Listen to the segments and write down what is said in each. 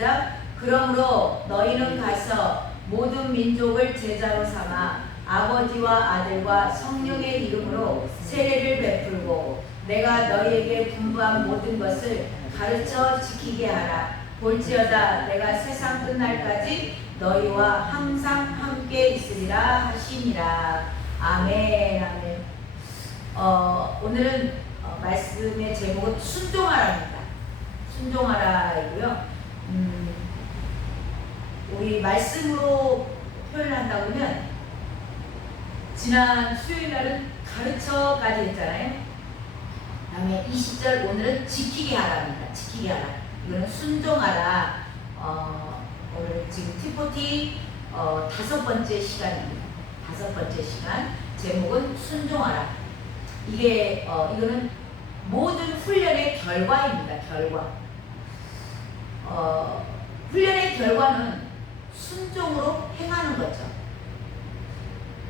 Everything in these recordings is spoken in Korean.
시작. 그러므로 너희는 가서 모든 민족을 제자로 삼아 아버지와 아들과 성령의 이름으로 세례를 베풀고 내가 너희에게 분부한 모든 것을 가르쳐 지키게 하라. 볼지어다 내가 세상 끝날까지 너희와 항상 함께 있으리라 하시니라. 아멘. 아멘. 오늘은 말씀의 제목은 순종하라입니다. 순종하라이고요. 우리 말씀으로 표현한다고는 지난 수요일 날은 가르쳐까지 했잖아요. 다음에 20절 오늘은 지키게 하라입니다. 지키게 하라. 이거는 순종하라. 오늘 지금 티포티 5번째 시간입니다. 5번째 시간. 제목은 순종하라. 이게 이거는 모든 훈련의 결과입니다. 결과. 훈련의 결과는 순종으로 행하는 거죠.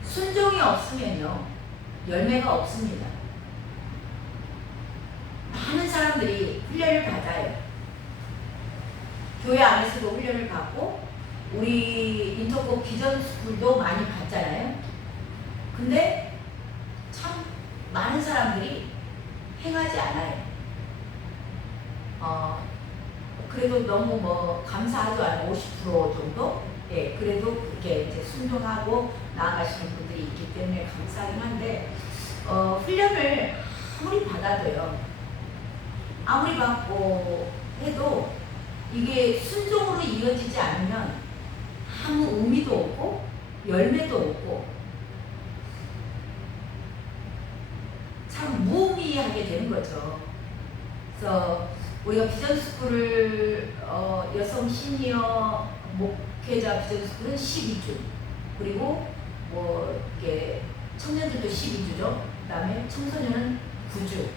순종이 없으면요 열매가 없습니다. 많은 사람들이 훈련을 받아요. 교회 안에서도 훈련을 받고 우리 인터고 비전 스쿨도 많이 받잖아요. 근데 참 많은 사람들이 행하지 않아요. 그래도 너무 뭐 감사하죠. 한 50% 정도? 예, 그래도 그렇게 이제 순종하고 나아가시는 분들이 있기 때문에 감사하긴 한데, 훈련을 아무리 받아도요, 아무리 받고 해도 이게 순종으로 이어지지 않으면 아무 의미도 없고, 열매도 없고, 참 무의미하게 되는 거죠. 그래서 우리가 비전스쿨을 여성 시니어 목회자 비전스쿨은 12주, 그리고 뭐 이렇게 청년들도 12주죠. 그 다음에 청소년은 9주,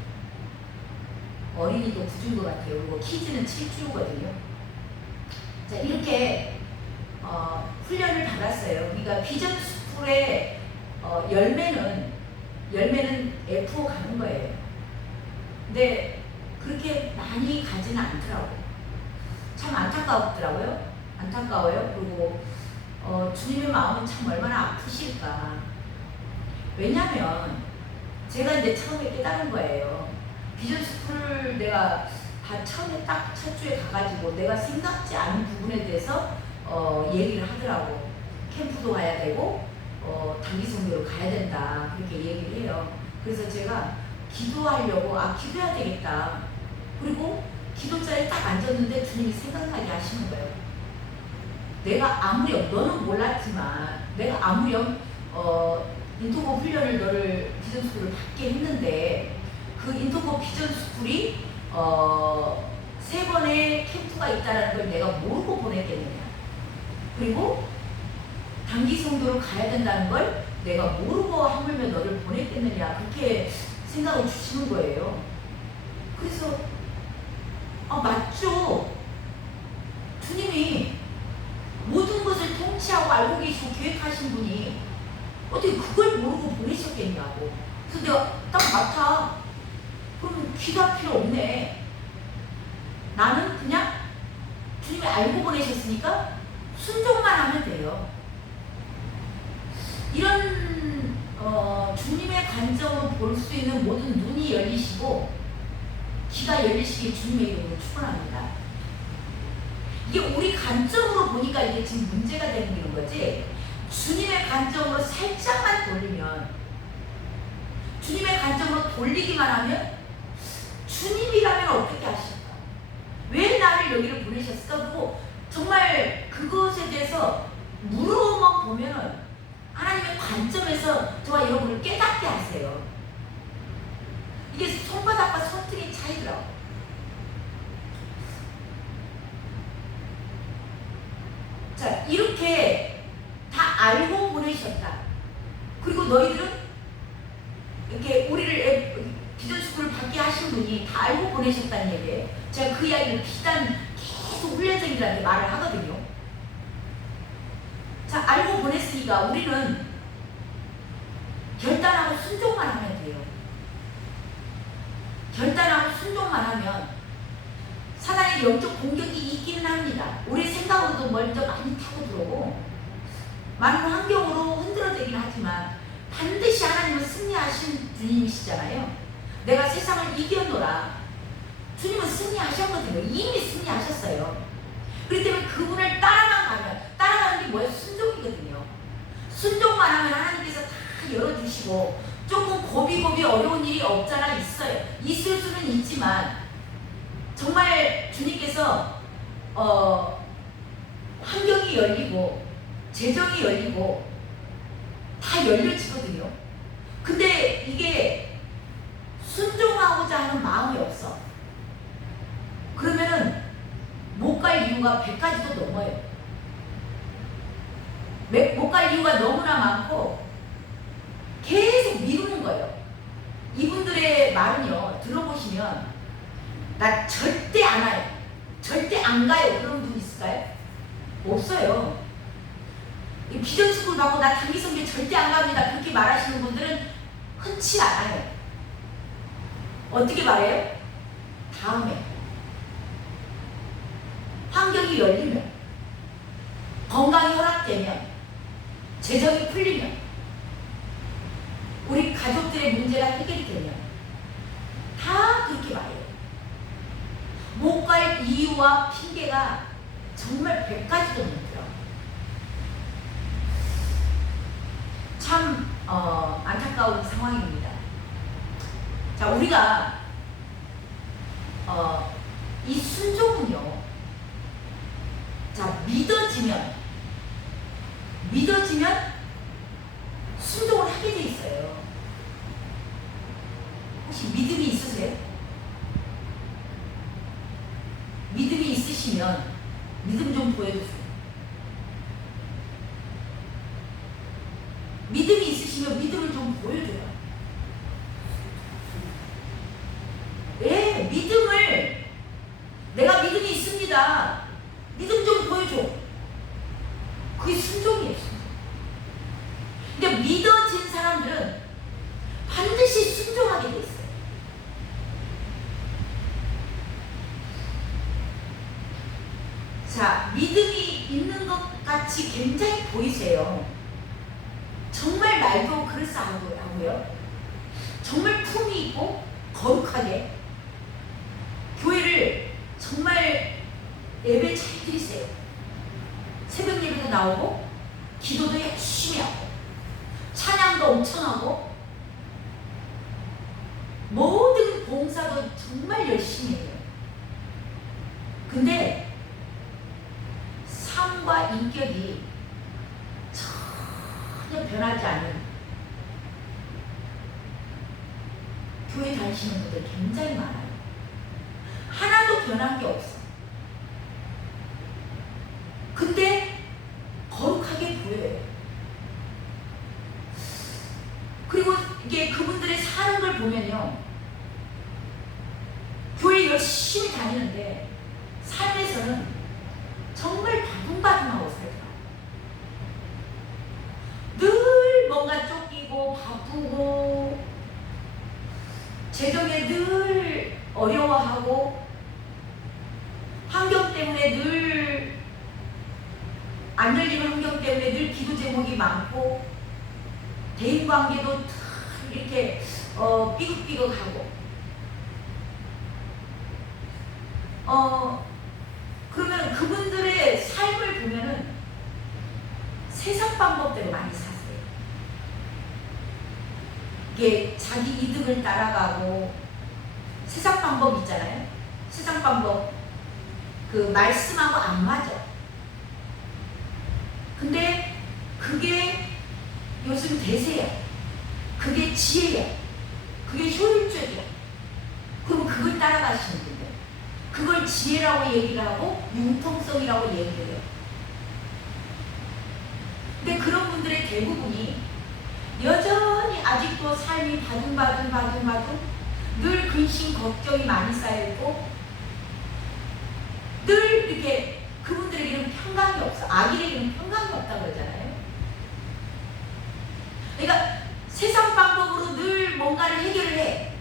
어린이도 9주인 것 같아요. 그리고 키즈는 7주거든요. 자, 이렇게 훈련을 받았어요. 그러니까 비전스쿨의 열매는 F로 가는 거예요. 근데 그렇게 많이 가지는 않더라고요. 참 안타까웠더라고요. 안타까워요. 그리고 주님의 마음은 참 얼마나 아프실까. 왜냐면 제가 이제 처음에 깨달은 거예요. 비전스쿨 내가 처음에 딱 첫 주에 가가지고 내가 생각지 않은 부분에 대해서 얘기를 하더라고. 캠프도 가야 되고 단기 선교로 가야 된다, 그렇게 얘기를 해요. 그래서 제가 기도하려고 기도해야 되겠다. 그리고 기도자리에 딱 앉았는데 주님이 생각나게 하시는 거예요. 내가 아무렴, 너는 몰랐지만 내가 아무렴 인터고 훈련을 너를 비전스쿨을 받게 했는데 그 인터고 비전스쿨이 3번의 캠프가 있다는 걸 내가 모르고 보냈겠느냐. 그리고 단기 성도로 가야 된다는 걸 내가 모르고 하물며 너를 보냈겠느냐, 그렇게 생각을 주시는 거예요. 그래서 맞죠. 주님이 모든 것을 통치하고 알고 계시고 계획하신 분이 어떻게 그걸 모르고 보내셨겠냐고. 그래서 내가 딱 맡아. 그러면 귀가 필요 없네. 나는 그냥 주님이 알고 보내셨으니까 순종만 하면 돼요. 이런 주님의 관점으로 볼 수 있는 모든 눈이 열리시고 귀가 열리시길 주님의 이름으로 축원합니다. 이게 우리 관점으로 보니까 이게 지금 문제가 되는 거지. 주님의 관점으로 살짝만 돌리면, 주님의 관점으로 돌리기만 하면 주님이라면 어떻게 하실까? 왜 나를 여기를 보내셨을까? 그리고 정말 그것에 대해서 물어만 보면은 하나님의 관점에서 저와 여러분을 깨닫게 하세요. 이게 손바닥과 손등의 차이더라고요. 자, 이렇게 다 알고 보내셨다. 그리고 너희들은 이렇게 우리를 비전스쿨을 받게 하신 분이 다 알고 보내셨다는 얘기예요. 제가 그 이야기를 비단 계속 훈련생들한테 말을 하거든요. 자, 알고 보냈으니까 우리는 결단하고 순종만 하면 돼요. 결단하고 순종만 하면 사단의 영적 공격이 있기는 합니다. 승리하신 주님이시잖아요. 내가 세상을 이겨노라. 주님은 승리하셨거든요. 이미 승리하셨어요. 그렇기 때문에 그분을 따라가는 게 뭐예요? 순종이거든요. 순종만 하면 하나님께서 다 열어주시고, 조금 고비고비 어려운 일이 없잖아. 있어요. 있을 수는 있지만 정말 주님께서 환경이 열리고 재정이 열리고 다 열려지거든요. 근데 이게 순종하고자 하는 마음이 없어. 그러면은 못 갈 이유가 100가지도 넘어요. 못 갈 이유가 너무나 많고 계속 미루는 거예요. 이분들의 말은요, 들어보시면 나 절대 안 와요, 절대 안 가요, 그런 분 있을까요? 없어요. 비전식을 받고 나 단기성교 절대 안 갑니다, 그렇게 말하시는 분들은 흔치 않아요. 어떻게 말해요? 다음에 환경이 열리면, 건강이 허락되면, 재정이 풀리면, 우리 가족들의 문제가 해결이 되면 다 그렇게 말해요. 못 갈 이유와 핑계가 정말 100가지도 넘더라고요. 참 안타까운 상황입니다. 자, 우리가 이 순종은요, 자, 믿어지면 순종을 하게 돼 있어요. 혹시 믿음이 있으세요? 믿음이 있으시면 믿음 좀 보여주세요. 믿음이 있으시면 믿음을 좀 보여줘요. 예, 믿음을, 내가 믿음이 있습니다, 믿음 좀 보여줘. 그게 순종이에요, 순종. 근데 믿어진 사람들은 반드시 순종하게 돼 있어요. 자, 믿음이 있는 것 같이 굉장히 보이세요. 정말 말도 그럴싸하고요. 정말 품이 있고 거룩하게 교회를 정말 예배 잘 드리세요. 새벽 예배도 나오고 기도도 열심히 하고 찬양도 엄청 하고 모든 봉사도 정말 열심히 해요. 근데 삶과 인격이 전혀 변하지 않은 교회 다니시는 분들 굉장히 많아요. 하나도 변한 게 없어. 근데 거룩하게 보여요. 그리고 이게 그분들의 사는 걸 보면요, 교회 열심히 다니는데 삶에서는 정말 바둥바둥하고 살더라고요. 늘 뭔가 쫓기고 바쁘고 재정에 늘 어려워하고 환경 때문에 늘 안 열리는 환경 때문에 늘 기도 제목이 많고 대인관계도 이렇게 삐걱삐걱하고 그러면 그분들의 삶을 보면은 세상 방법대로 많이 사세요. 이게 자기 이득을 따라가고 세상 방법 있잖아요. 세상 방법 그 말씀하고 안 맞아. 근데 그게 요즘 대세야. 그게 지혜야. 그게 효율적이야. 그럼 그걸 따라가시는 분들, 그걸 지혜라고 얘기를 하고 융통성이라고 얘기를 해요. 근데 그런 분들의 대부분이 여전히 아직도 삶이 바둥바둥 늘 근심 걱정이 많이 쌓여있고 늘 이렇게 그분들에게는 평강이 없어. 아기에게는 평강이 없다고 그러잖아요. 그러니까 세상 방법으로 늘 뭔가를 해결을 해.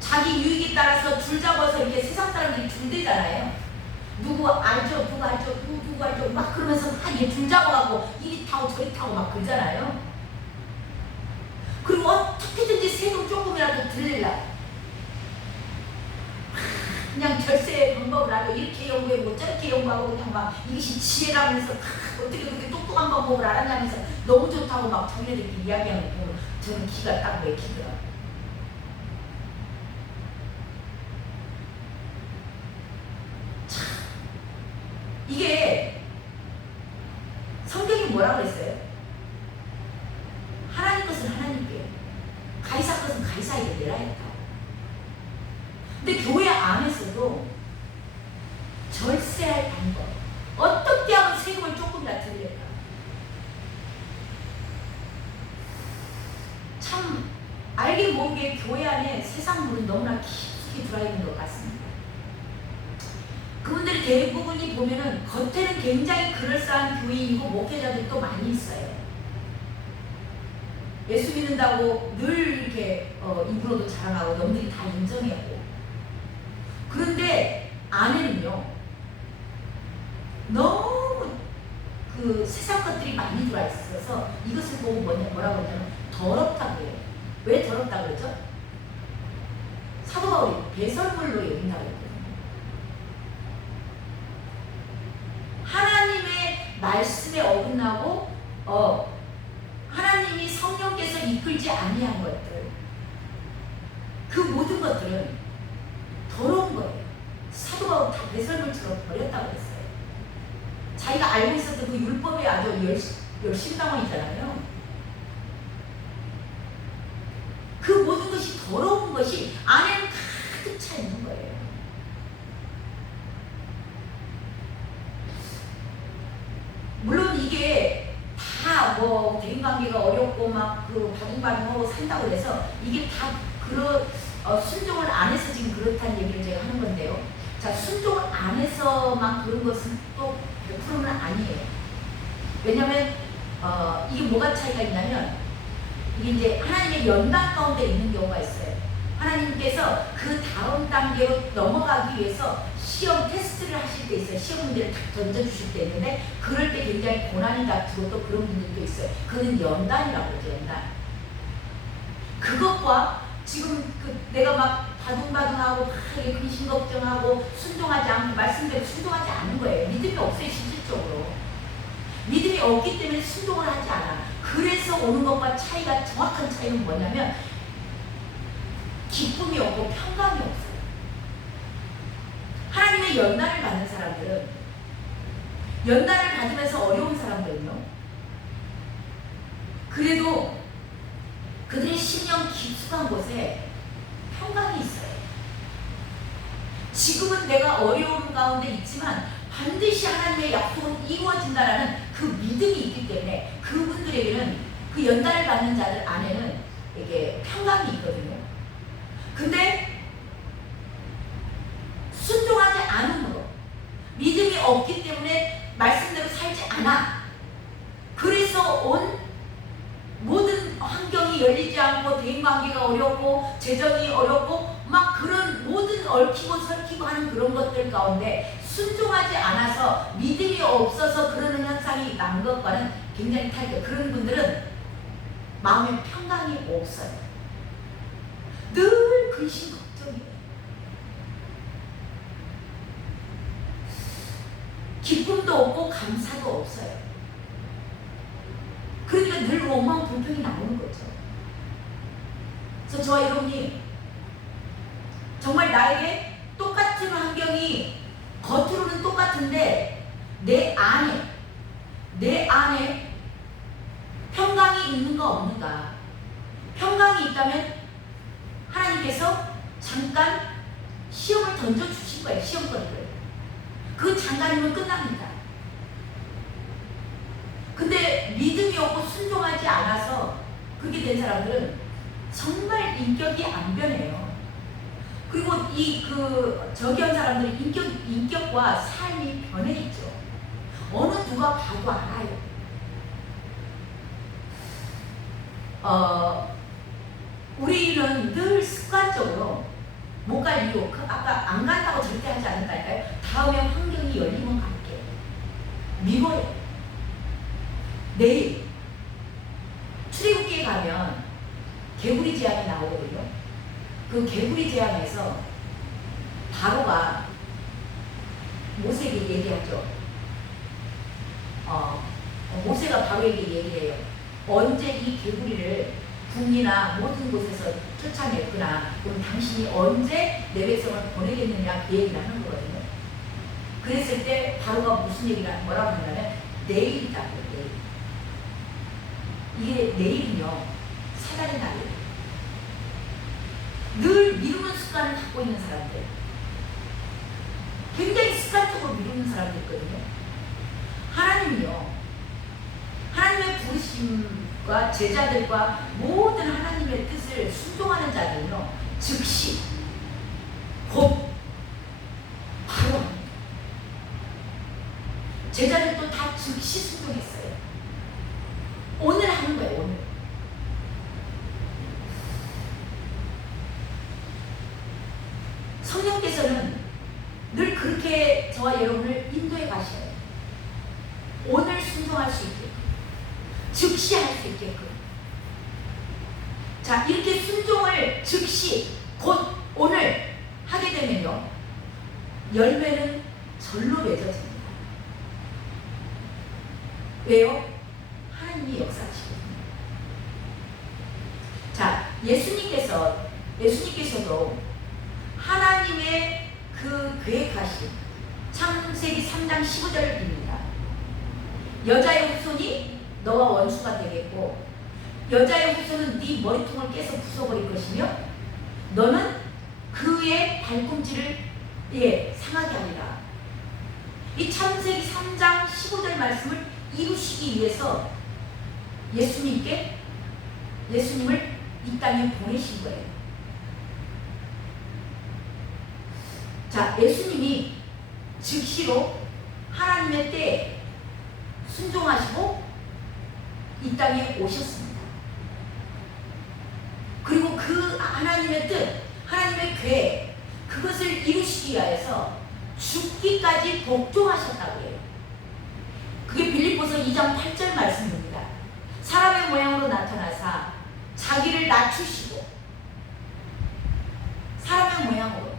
자기 유익에 따라서 줄 잡아서 이렇게 세상 사람들이 줄대잖아요. 누구 알죠? 누구 알죠? 누구 알죠? 막 그러면서 막 줄 잡아가고 이리 타고 저리 타고 막 그러잖아요. 그리고 어떻게 그냥 절세 방법을 알고 이렇게 연구해보고 저렇게 연구하고 그냥 막 이것이 지혜라면서 어떻게 그렇게 똑똑한 방법을 알았냐면서 너무 좋다고 막 자기네들끼리 이야기하는 거 보면 저는 기가 딱 막히더라고요. 참 이게 성경이 뭐라고 그랬어요? 하나님 것은 하나님께, 가이사 것은 가이사에게 내라 했다. 근데 교회 안에서도 절세할 방법, 어떻게 하면 세금을 조금이라도 들릴까? 참 알게 모르게 교회 안에 세상 물은 너무나 깊숙이 들어있는 것 같습니다. 그분들이 대부분이 보면은 겉에는 굉장히 그럴싸한 교인이고 목회자들도 많이 있어요. 예수 믿는다고 늘 이렇게 입으로도 자랑하고 남들이 다 인정하고. 그런데 안에는요 너무 그 세상 것들이 많이 들어와 있어서 이것을 보고 뭐라고 하냐면 더럽다고 해요. 왜 더럽다고 그러죠? 사도 바울이 배설물로 여긴다고 했거든요. 하나님의 말씀에 어긋나고 하나님이 성령께서 이끌지 아니한 것들, 그 모든 것들은 더러운 거예요. 사도 바울 다 배설물처럼 버렸다고 했어요. 자기가 알고 있었던 그 율법에 아주 열심당원이잖아요. 그 모든 것이 더러운 것이 안에는 가득 차 있는 거예요. 물론 이게 다 뭐 대인관계가 어렵고 막 그 바둥바둥하고 산다고 해서 이게 다 순종을 안 해서 지금 그렇다는 얘기를 제가 하는 건데요. 자, 순종을 안 해서만 그런 것은 또 100%는 아니에요. 왜냐면 이게 뭐가 차이가 있냐면 이게 이제 하나님의 연단 가운데 있는 경우가 있어요. 하나님께서 그 다음 단계로 넘어가기 위해서 시험 테스트를 하실 때 있어요. 시험 문제를 딱 던져주실 때 있는데 그럴 때 굉장히 고난이 닥치고 또 그런 분들도 있어요. 그거는 연단이라고 그러죠. 연단. 그것과 지금 내가 막 바둥바둥하고 막 근심 걱정하고 순종하지 않고 말씀대로 순종하지 않은 거예요. 믿음이 없어요. 실질적으로. 믿음이 없기 때문에 순종을 하지 않아. 그래서 오는 것과 차이가, 정확한 차이는 뭐냐면 기쁨이 없고 평강이 없어요. 하나님의 연단을 받는 사람들은, 연단을 받으면서 어려운 사람들은요, 그래도 그들의 심령 깊숙한 곳에 평강이 있어요. 지금은 내가 어려움 가운데 있지만 반드시 하나님의 약속은 이루어진다라는 그 믿음이 있기 때문에 그분들에게는, 그 연단을 받는 자들 안에는 이게 평강이 있거든요. 근데 순종하지 않음으로, 믿음이 없기 때문에 말씀대로 살지 않아. 그래서 온 모든 환경이 열리지 않고 대인관계가 어렵고 재정이 어렵고 막 그런 모든 얽히고 설키고 하는 그런 것들 가운데 순종하지 않아서 믿음이 없어서 그러는 현상이 난 것과는 굉장히 다르죠. 그런 분들은 마음에 평강이 없어요. 늘 근심 걱정이에요. 기쁨도 없고 감사도 없어요. 그러니까 늘 원망 불평이 나오는 거죠. 그래서 저와 여러분이 정말 나에게 똑같은 환경이 겉으로는 똑같은데 내 안에 평강이 있는가 없는가. 평강이 있다면 하나님께서 잠깐 시험을 던져주신 거예요. 시험거리를. 그 잠깐이면 끝납니다. 근데 믿음이 없고 순종하지 않아서 그렇게 된 사람들은 정말 인격이 안 변해요. 그리고 저기한 사람들은 인격과 삶이 변해 있죠. 어느 누가 봐도 알아요. 우리는 늘 습관적으로 못 갈 이유, 아까 안 간다고 절대 하지 않는다니까요. 다음에 환경이 열리면 갈게. 미워요. 내일 출애굽기에 가면 개구리 재앙이 나오거든요. 그 개구리 재앙에서 바로가 얘기하죠. 모세가 바로에게 얘기를 해요. 언제 이 개구리를 북이나 모든 곳에서 쫓아냈구나. 그럼 당신이 언제 내 백성을 보내겠느냐 그 얘기를 하는 거거든요. 그랬을 때 바로가 무슨 얘기를 뭐라고 하냐면 내일이라고 해요. 내일. 이게 내일은요 사단의 날이에요. 늘 미루는 습관을 갖고 있는 사람들, 굉장히 습관적으로 미루는 사람들 있거든요. 하나님이요, 하나님의 부르심과 제자들과 모든 하나님의 뜻을 순종하는 자들은요 즉시 곧 바로 합니다. 제자들도 다 즉시 순종했어요. 오늘 하는 거예요. 오늘. 성령께서는 늘 그렇게 저와 여러분을 인도해 가셔요. 오늘 순종할 수 있게끔, 즉시 할 수 있게끔. 자, 이렇게 순종을 즉시 곧 오늘 하게 되면요 열매는 절로 맺어집니다. 왜요? 하나님이 역사하시거든요. 자, 예수님께서도 하나님의 그 계획하신 창세기 3장 15절을 빕니다. 여자의 후손이 너와 원수가 되겠고 여자의 후손은 네 머리통을 깨서 부숴버릴 것이며 너는 그의 발꿈치를 상하게 하리라. 이 창세기 3장 15절 말씀을 이루시기 위해서 예수님을 이 땅에 보내신 거예요. 자, 예수님이 즉시로 하나님의 때에 순종하시고 이 땅에 오셨습니다. 그리고 그 하나님의 뜻, 하나님의 계획, 그것을 이루시기 위하여서 죽기까지 복종하셨다고 해요. 그게 빌립보서 2장 8절 말씀입니다. 사람의 모양으로 나타나사 자기를 낮추시고, 사람의 모양으로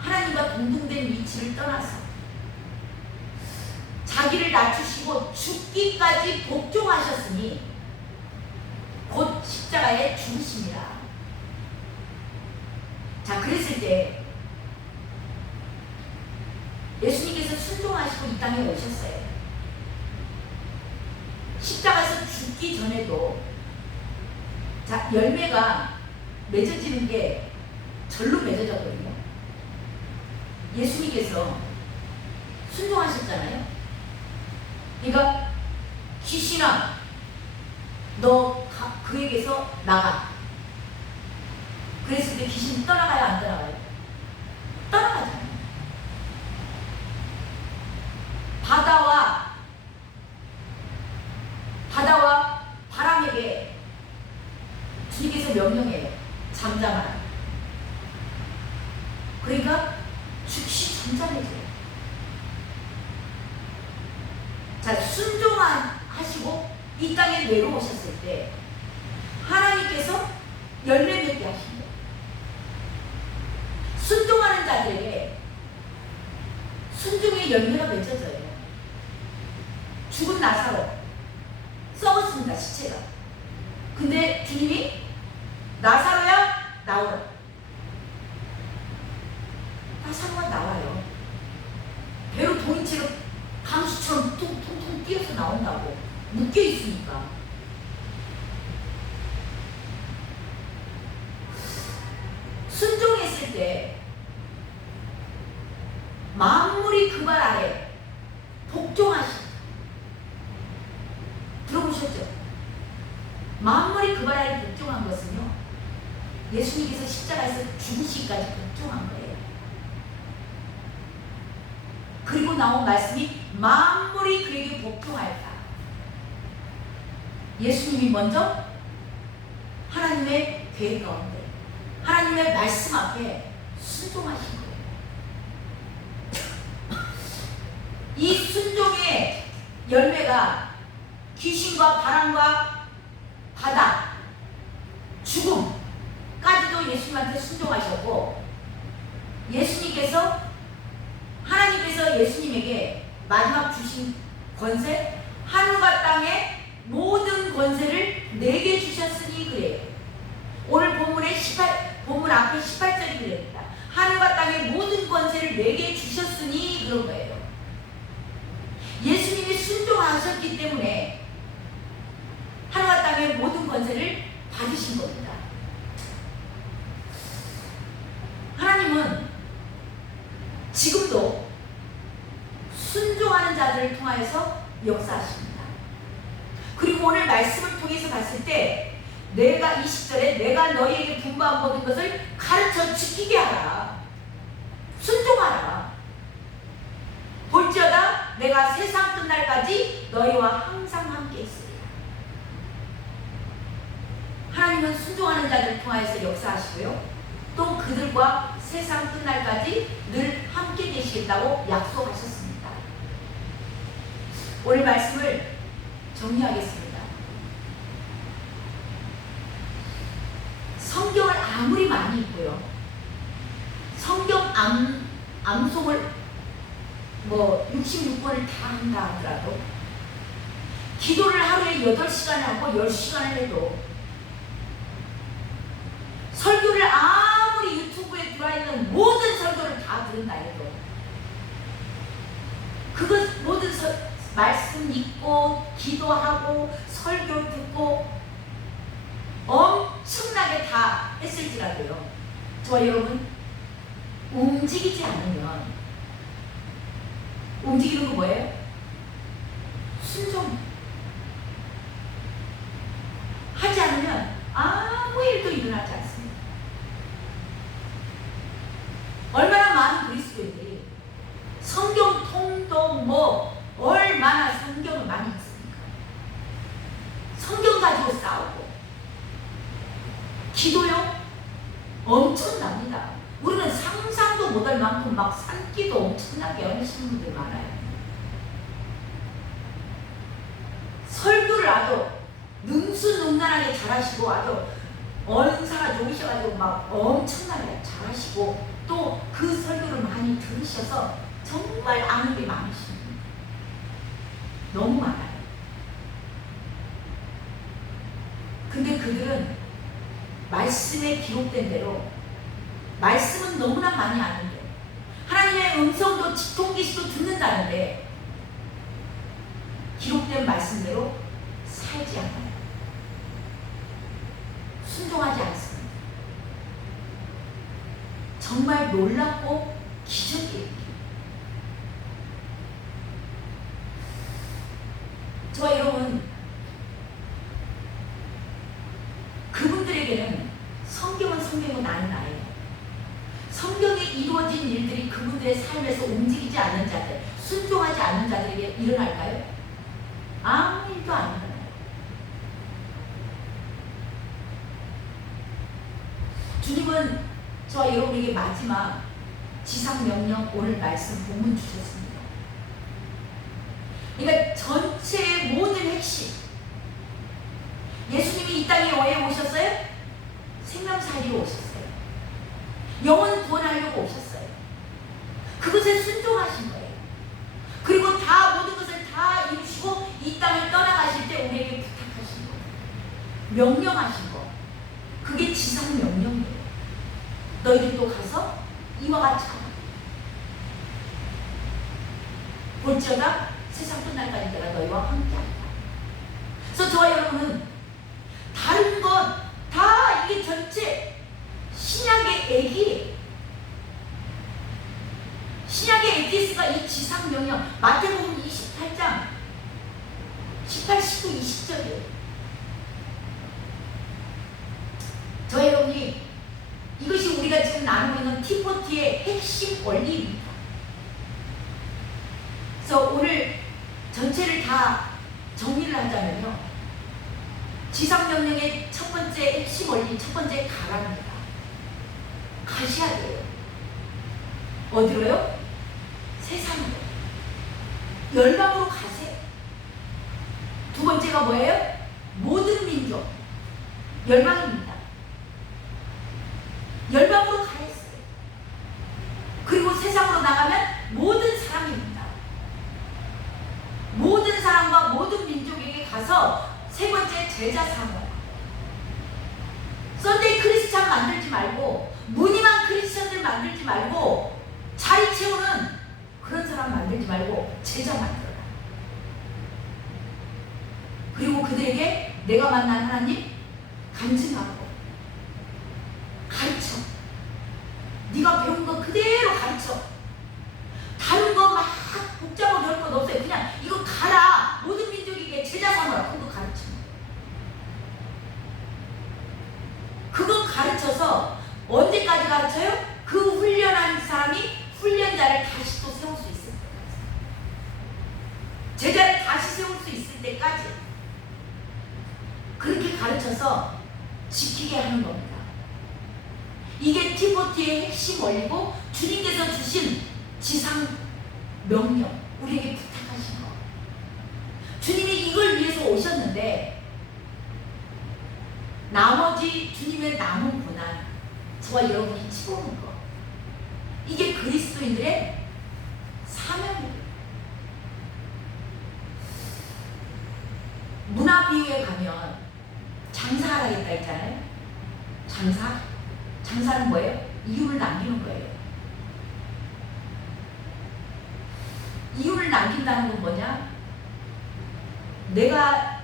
하나님과 동등된 위치를 떠나서 자기를 낮추시고 죽기까지 복종하셨으니 곧 십자가에 죽으십니다. 자, 그랬을 때 예수님께서 순종하시고 이 땅에 오셨어요. 십자가에서 죽기 전에도 자, 열매가 맺어지는 게 절로 맺어졌거든요. 예수님께서 순종하셨잖아요. 그러니까 귀신아, 너 그에게서 나가. 그랬을 때 귀신이 떠나가요, 안 떠나가요? 떠나가잖아요. 바다와 바람에게 주님께서 명령해요. 잠잠하라. 그러니까 즉시 잠잠해져요. 자, 순종하시고 이 땅에 내려오셨을 때 하나님께서 열매 맺게 하신 거예요. 순종하는 자들에게 순종의 열매가 맺어져요. 죽은 나사로 썩었습니다, 시체가. 근데 주님이 나사로야 나오라. 나사로가 나와요. 배로 동이체로 강수처럼 통통 뛰어서 나온다고. 묶여 있으니까. 순종했을 때 만물이 그 말 아래 복종하신. 들어보셨죠? 만물이 그 말 아래 복종한 것은요, 예수님께서 십자가에서 죽으시기까지 복종한 거예요. 그리고 나온 말씀이 만물이 그에게 복종할까. 예수님이 먼저 하나님의 계획 가운데, 하나님의 말씀 앞에 순종하신 거예요. 이 순종의 열매가 귀신과 바람과 바다, 죽음까지도 예수님한테 순종하셨고, 예수님께서 하나님께서 예수님에게 마지막 주신 권세, 하늘과 땅의 모든 권세를 내게 주셨으니 그래요. 오늘 본문 앞에 18절이 그랬다. 하늘과 땅의 모든 권세를 내게 주셨으니 그런 거예요. 예수님이 순종하셨기 때문에 하늘과 땅의 모든 권세를 받으신 겁니다. 하나님은 지금도 순종하는 자들을 통하여서 역사하십니다. 그리고 오늘 말씀을 통해서 봤을 때 내가 20절에 내가 너희에게 분부한 모든 것을 가르쳐 지키게 하라. 순종하라. 볼지어다 내가 세상 끝날까지 너희와 항상 함께 있으리라. 하나님은 순종하는 자들을 통하여서 역사하시고요. 또 그들과 세상 끝날까지 늘 함께 계시겠다고 약속하셨습니다. 오늘 말씀을 정리하겠습니다. 성경을 아무리 많이 읽고요. 성경 암송을 66번을 다 한다 하더라도 기도를 하루에 8시간을 하고 10시간을 해도 설교를 아무리 유튜브에 들어있는 모든 설교를 다 들은다 해도 그것 모든 말씀 읽고 기도하고 설교 듣고 엄청나게 다 했을지라도요. 저와 여러분 움직이지 않으면 움직이는 거 뭐예요? 순종. 하지 않으면 아무 일도 일어나지 않습니다. 얼마나 많은 그리스도인들이 성경 통독 얼마나 성경을 많이 읽습니까? 성경 가지고 싸우고 기도요? 엄청납니다. 우리는 상상도 못할 만큼 막 산기도 엄청나게 하시는 분들 많아요. 설교를 아주 능수능란하게 잘하시고 아주 언사가 좋으셔가지고 막 엄청나게 잘하시고 또 그 설교를 많이 들으셔서 정말 아는 게 많으신 분 너무 많아요. 근데 그들은 말씀에 기록된 대로 말씀은 너무나 많이 아는데 하나님의 음성도 지통계시도 듣는다는데 기록된 말씀대로 살지 않아요. 순종하지 않습니다. 정말 놀랍고 기적이에요. 저와 여러분 그분들에게는 성경은 성경은 나는 나예요. 성경에 이루어진 일들이 그분들의 삶에서 움직이지 않는 자들, 순종하지 않는 자들에게 일어날까요? 아무 일도 안 일어나요. 주님은 저와 여러분에게 마지막 지상명령 오늘 말씀 본문 주셨습니다. 그러니까 전체의 모든 핵심 예수님이 이 땅에 왜 오셨어요? 생명 살리러 오셨어요. 영혼 구원하려고 오셨어요. 그것에 순종하신 거예요. 그리고 다 모든 것을 다 이루시고 이 땅을 떠나가실 때 우리에게 부탁하신 거예요. 명령하신 거. 그게 지상 명령이에요. 너희들도 가서 이와 같이 하라. 볼지어다 세상 끝날까지 내가 너희와 함께한다. 그래서 저와 여러분은 다른 것 다 이게 전체 신약의 애기, 신약의 에디스가 이 지상 명령 마태복음 28장 18, 19, 20절이에요. 저 여러분이 이것이 우리가 지금 나누고 있는 T40의 핵심 원리입니다. 그래서 오늘 전체를 다 정리를 하자면요. 지상명령의 첫 번째 핵심 원리, 첫 번째 가랍니다. 가셔야 돼요. 어디로요? 세상으로. 열방으로 가세요. 두 번째가 뭐예요? 모든 민족. 열방입니다. 열방으로 가야 했어요. 그리고 세상으로 나가면 모든 제자 삼어. 썬데이 크리스찬 만들지 말고, 무늬만 크리스찬들 만들지 말고, 자리 채우는 그런 사람 만들지 말고 제자 만들어라. 그리고 그들에게 내가 만난 하나님 간증하고 가르쳐. 네가 배운 거 그대로 가르쳐. 다른 거 막 복잡하게 할 건 없어요. 그냥 이거 가라. 모든 민족에게 제자 삼아라. 그거 가르쳐. 그거 가르쳐서 언제까지 가르쳐요? 그 훈련한 사람이 훈련자를 다시 또 세울 수 있을 때까지. 제자를 다시 세울 수 있을 때까지 그렇게 가르쳐서 지키게 하는 겁니다. 이게 T40의 핵심 원리고 주님께서 주신 지상 명령, 우리에게 부탁하신 거. 주님이 이걸 위해서 오셨는데 나머지 주님의 남은 고난, 저와 여러분이 치고오는 거, 이게 그리스도인들의 사명이에요. 문화 비유에 가면 장사하라겠다 했잖아요. 장사는 뭐예요? 이윤을 남기는 거예요. 이윤을 남긴다는 건 뭐냐? 내가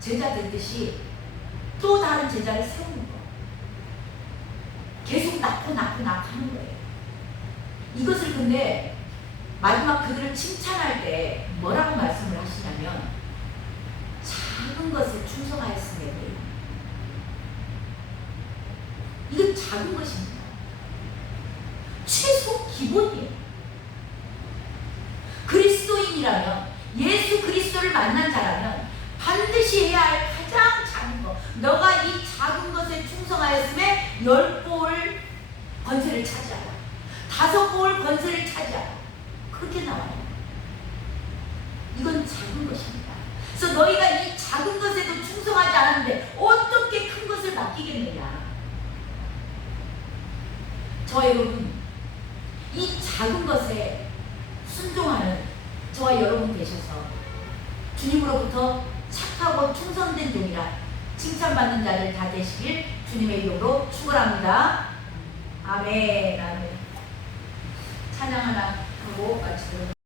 제자 됐듯이 또 다른 제자를 세우는 거. 계속 낳고 하는 거예요. 이것을 근데 마지막 그들을 칭찬할 때 뭐라고 말씀을 하시냐면 작은 것에 충성하였으며. 이건 작은 것입니다. 최소 기본이에요. 그리스도인이라면, 예수 그리스도를 만난 자라면 반드시 해야 할 가장 작은 것, 너가 이 작은 것에 충성하였음에 10볼 권세를 차지하라. 5볼 권세를 차지하라. 그렇게 나와요. 이건 작은 것입니다. 그래서 너희가 이 작은 것에도 충성하지 않았는데 어떻게 큰 것을 맡기겠느냐. 저와 여러분, 이 작은 것에 순종하는 저와 여러분 되셔서 주님으로부터 착하고 충성된 종이라 칭찬받는 자들 다 되시길 주님의 이름으로 축원합니다. 아멘. 찬양 하나 하고 마치도록